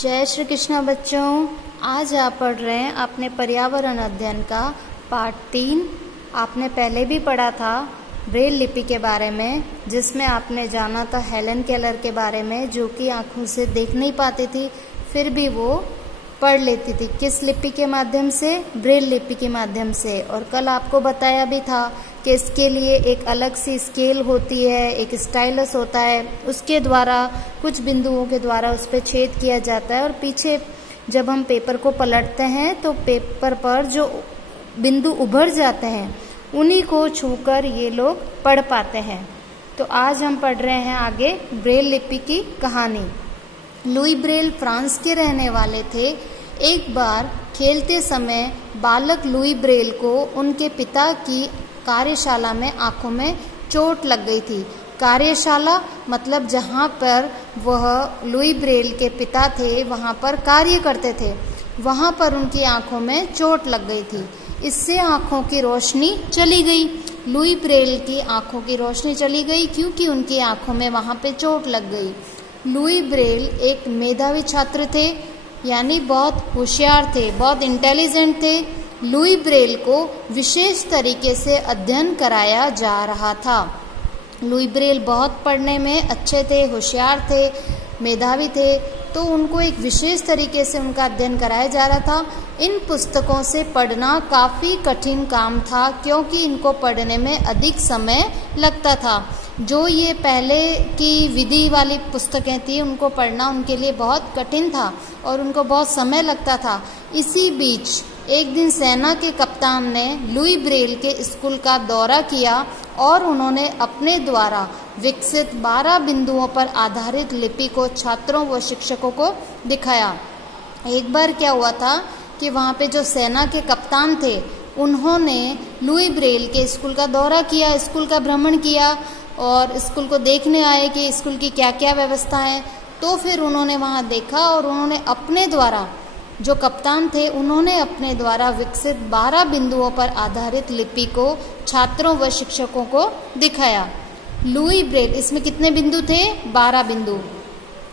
जय श्री कृष्ण बच्चों। आज आप पढ़ रहे हैं अपने पर्यावरण अध्ययन का पार्ट 3। आपने पहले भी पढ़ा था ब्रेल लिपि के बारे में, जिसमें आपने जाना था हेलन केलर के बारे में, जो कि आंखों से देख नहीं पाती थी फिर भी वो पढ़ लेती थी। किस लिपि के माध्यम से? ब्रेल लिपि के माध्यम से। और कल आपको बताया भी था कि इसके लिए एक अलग सी स्केल होती है, एक स्टाइलस होता है, उसके द्वारा कुछ बिंदुओं के द्वारा उस पर छेद किया जाता है और पीछे जब हम पेपर को पलटते हैं तो पेपर पर जो बिंदु उभर जाते हैं उन्हीं को छूकर ये लोग पढ़ पाते हैं। तो आज हम पढ़ रहे हैं आगे ब्रेल लिपि की कहानी। लुई ब्रेल फ्रांस के रहने वाले थे। एक बार खेलते समय बालक लुई ब्रेल को उनके पिता की कार्यशाला में आंखों में चोट लग गई थी। कार्यशाला मतलब जहाँ पर वह लुई ब्रेल के पिता थे वहाँ पर कार्य करते थे, वहाँ पर उनकी आंखों में चोट लग गई थी। इससे आंखों की रोशनी चली गई। लुई ब्रेल की आंखों की रोशनी चली गई क्योंकि उनकी आंखों में वहाँ पे चोट लग गई। लुई ब्रेल एक मेधावी छात्र थे, यानी बहुत होशियार थे, बहुत इंटेलिजेंट थे। लुई ब्रेल को विशेष तरीके से अध्ययन कराया जा रहा था। लुई ब्रेल बहुत पढ़ने में अच्छे थे, होशियार थे, मेधावी थे, तो उनको एक विशेष तरीके से उनका अध्ययन कराया जा रहा था। इन पुस्तकों से पढ़ना काफ़ी कठिन काम था क्योंकि इनको पढ़ने में अधिक समय लगता था। जो ये पहले की विधि वाली पुस्तकें थी उनको पढ़ना उनके लिए बहुत कठिन था और उनको बहुत समय लगता था। इसी बीच एक दिन सेना के कप्तान ने लुई ब्रेल के स्कूल का दौरा किया और उन्होंने अपने द्वारा विकसित 12 बिंदुओं पर आधारित लिपि को छात्रों व शिक्षकों को दिखाया। एक बार क्या हुआ था कि वहाँ पे जो सेना के कप्तान थे उन्होंने लुई ब्रेल के स्कूल का दौरा किया, स्कूल का भ्रमण किया और स्कूल को देखने आए कि स्कूल की क्या क्या व्यवस्था है। तो फिर उन्होंने वहाँ देखा और उन्होंने अपने द्वारा, जो कप्तान थे उन्होंने अपने द्वारा विकसित 12 बिंदुओं पर आधारित लिपि को छात्रों व शिक्षकों को दिखाया। लुई ब्रेल, इसमें कितने बिंदु थे? 12 बिंदु।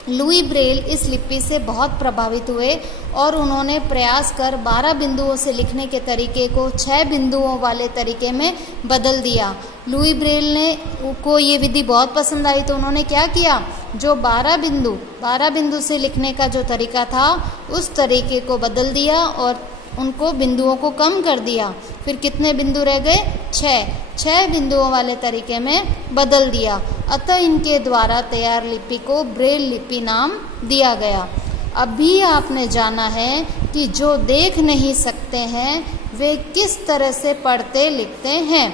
लुई ब्रेल इस लिपि से बहुत प्रभावित हुए और उन्होंने प्रयास कर 12 बिंदुओं से लिखने के तरीके को 6 बिंदुओं वाले तरीके में बदल दिया। लुई ब्रेल ने को ये विधि बहुत पसंद आई तो उन्होंने क्या किया, जो 12 बिंदु से लिखने का जो तरीका था उस तरीके को बदल दिया और उनको बिंदुओं को कम कर दिया। फिर कितने बिंदु रह गए? 6 बिंदुओं वाले तरीके में बदल दिया। अतः इनके द्वारा तैयार लिपि को ब्रेल लिपि नाम दिया गया। अभी आपने जाना है कि जो देख नहीं सकते हैं वे किस तरह से पढ़ते लिखते हैं।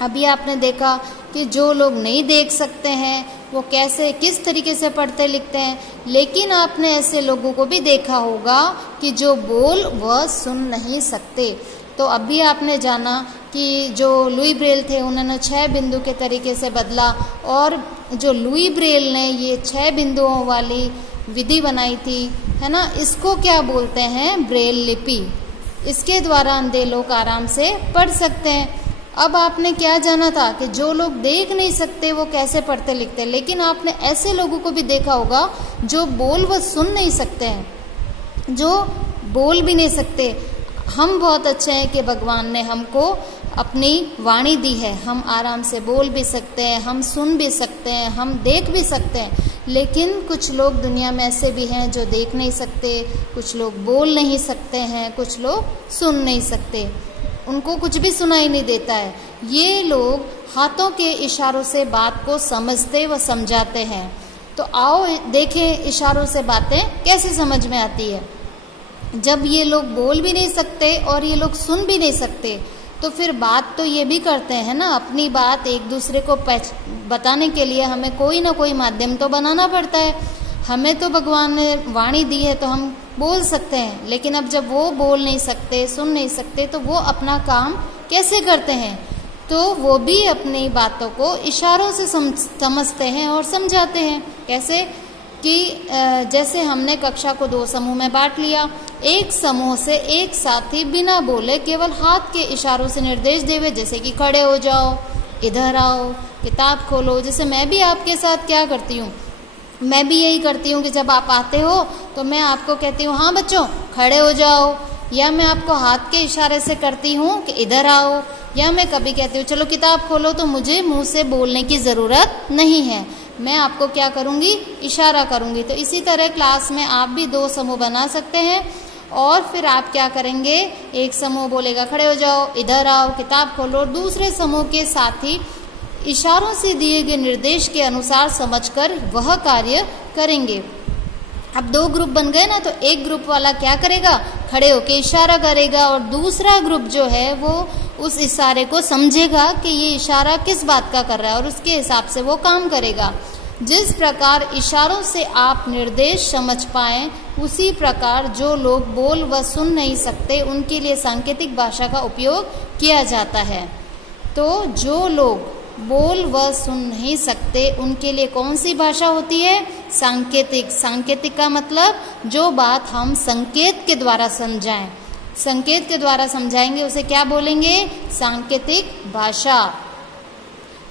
अभी आपने देखा कि जो लोग नहीं देख सकते हैं वो कैसे किस तरीके से पढ़ते लिखते हैं, लेकिन आपने ऐसे लोगों को भी देखा होगा कि जो बोल वह सुन नहीं सकते। तो अभी आपने जाना कि जो लुई ब्रेल थे उन्होंने 6 बिंदु के तरीके से बदला और जो लुई ब्रेल ने ये 6 बिंदुओं वाली विधि बनाई थी, है ना, इसको क्या बोलते हैं? ब्रेल लिपि। इसके द्वारा अंधे लोग आराम से पढ़ सकते हैं। अब आपने क्या जाना था कि जो लोग देख नहीं सकते वो कैसे पढ़ते लिखते हैं, लेकिन आपने ऐसे लोगों को भी देखा होगा जो बोल व सुन नहीं सकते हैं, जो बोल भी नहीं सकते। हम बहुत अच्छे हैं कि भगवान ने हमको अपनी वाणी दी है, हम आराम से बोल भी सकते हैं, हम सुन भी सकते हैं, हम देख भी सकते हैं। लेकिन कुछ लोग दुनिया में ऐसे भी हैं जो देख नहीं सकते, कुछ लोग बोल नहीं सकते हैं, कुछ लोग सुन नहीं सकते, उनको कुछ भी सुनाई नहीं देता है। ये लोग हाथों के इशारों से बात को समझते व समझाते हैं। तो आओ देखें इशारों से बातें कैसे समझ में आती है। जब ये लोग बोल भी नहीं सकते और ये लोग सुन भी नहीं सकते तो फिर बात तो ये भी करते हैं ना, अपनी बात एक दूसरे को बताने के लिए हमें कोई ना कोई माध्यम तो बनाना पड़ता है। हमें तो भगवान ने वाणी दी है तो हम बोल सकते हैं, लेकिन अब जब वो बोल नहीं सकते, सुन नहीं सकते तो वो अपना काम कैसे करते हैं? तो वो भी अपनी बातों को इशारों से समझते हैं और समझाते हैं। कैसे कि जैसे हमने कक्षा को 2 समूह में बांट लिया, एक समूह से एक साथी बिना बोले केवल हाथ के इशारों से निर्देश देवे, जैसे कि खड़े हो जाओ, इधर आओ, किताब खोलो। जैसे मैं भी आपके साथ क्या करती हूँ, मैं भी यही करती हूँ कि जब आप आते हो तो मैं आपको कहती हूँ हाँ बच्चों खड़े हो जाओ, या मैं आपको हाथ के इशारे से करती हूँ कि इधर आओ, या मैं कभी कहती हूँ चलो किताब खोलो, तो मुझे मुंह से बोलने की ज़रूरत नहीं है, मैं आपको क्या करूँगी, इशारा करूँगी। तो इसी तरह क्लास में आप भी 2 समूह बना सकते हैं और फिर आप क्या करेंगे, एक समूह बोलेगा खड़े हो जाओ, इधर आओ, किताब खोलो, और दूसरे समूह के साथी इशारों से दिए गए निर्देश के अनुसार समझकर वह कार्य करेंगे। अब 2 ग्रुप बन गए ना, तो एक ग्रुप वाला क्या करेगा, खड़े होके इशारा करेगा, और दूसरा ग्रुप जो है वो उस इशारे को समझेगा कि ये इशारा किस बात का कर रहा है और उसके हिसाब से वो काम करेगा। जिस प्रकार इशारों से आप निर्देश समझ पाएं, उसी प्रकार जो लोग बोल व सुन नहीं सकते उनके लिए सांकेतिक भाषा का उपयोग किया जाता है। तो जो लोग बोल व सुन नहीं सकते उनके लिए कौन सी भाषा होती है, सांकेतिक। सांकेतिक का मतलब जो बात हम संकेत के द्वारा समझाएं, संकेत के द्वारा समझाएंगे उसे क्या बोलेंगे, सांकेतिक भाषा।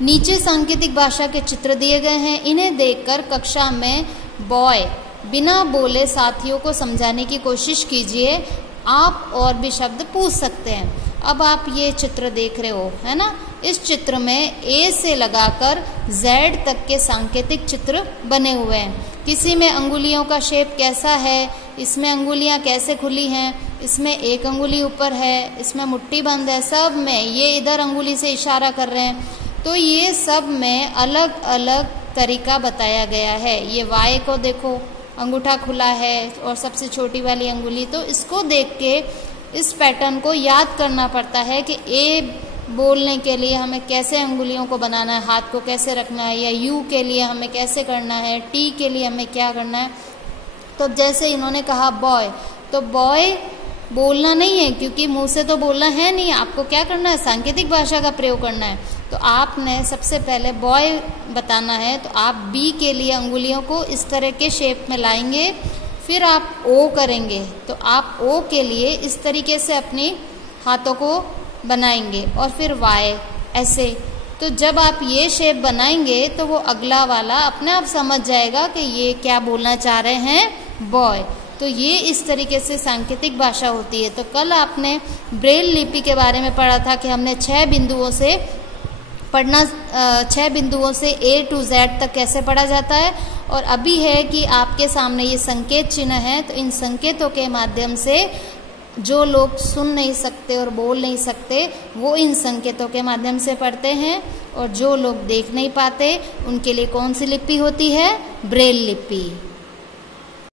नीचे सांकेतिक भाषा के चित्र दिए गए हैं, इन्हें देखकर कक्षा में बॉय बिना बोले साथियों को समझाने की कोशिश कीजिए। आप और भी शब्द पूछ सकते हैं। अब आप ये चित्र देख रहे हो, है ना, इस चित्र में ए से लगाकर जेड तक के सांकेतिक चित्र बने हुए हैं। किसी में अंगुलियों का शेप कैसा है, इसमें अंगुलियां कैसे खुली हैं, इसमें एक अंगुली ऊपर है, इसमें मुट्ठी बंद है, सब में ये इधर अंगुली से इशारा कर रहे हैं। तो ये सब में अलग अलग तरीका बताया गया है। ये वाई को देखो, अंगूठा खुला है और सबसे छोटी वाली अंगुली, तो इसको देख के इस पैटर्न को याद करना पड़ता है कि ए बोलने के लिए हमें कैसे अंगुलियों को बनाना है, हाथ को कैसे रखना है, या यू के लिए हमें कैसे करना है, टी के लिए हमें क्या करना है। तो जैसे इन्होंने कहा बॉय, तो बॉय बोलना नहीं है क्योंकि मुंह से तो बोलना है नहीं, आपको क्या करना है, सांकेतिक भाषा का प्रयोग करना है। तो आपने सबसे पहले बॉय बताना है, तो आप बी के लिए अंगुलियों को इस तरह के शेप में लाएंगे, फिर आप ओ करेंगे, तो आप ओ के लिए इस तरीके से अपनी हाथों को बनाएंगे, और फिर वाई ऐसे। तो जब आप ये शेप बनाएंगे तो वो अगला वाला अपने आप समझ जाएगा कि ये क्या बोलना चाह रहे हैं, बॉय। तो ये इस तरीके से सांकेतिक भाषा होती है। तो कल आपने ब्रेल लिपि के बारे में पढ़ा था कि हमने 6 बिंदुओं से पढ़ना, 6 बिंदुओं से A to Z तक कैसे पढ़ा जाता है। और अभी है कि आपके सामने ये संकेत चिन्ह है, तो इन संकेतों के माध्यम से जो लोग सुन नहीं सकते और बोल नहीं सकते वो इन संकेतों के माध्यम से पढ़ते हैं, और जो लोग देख नहीं पाते उनके लिए कौन सी लिपि होती है, ब्रेल लिपि।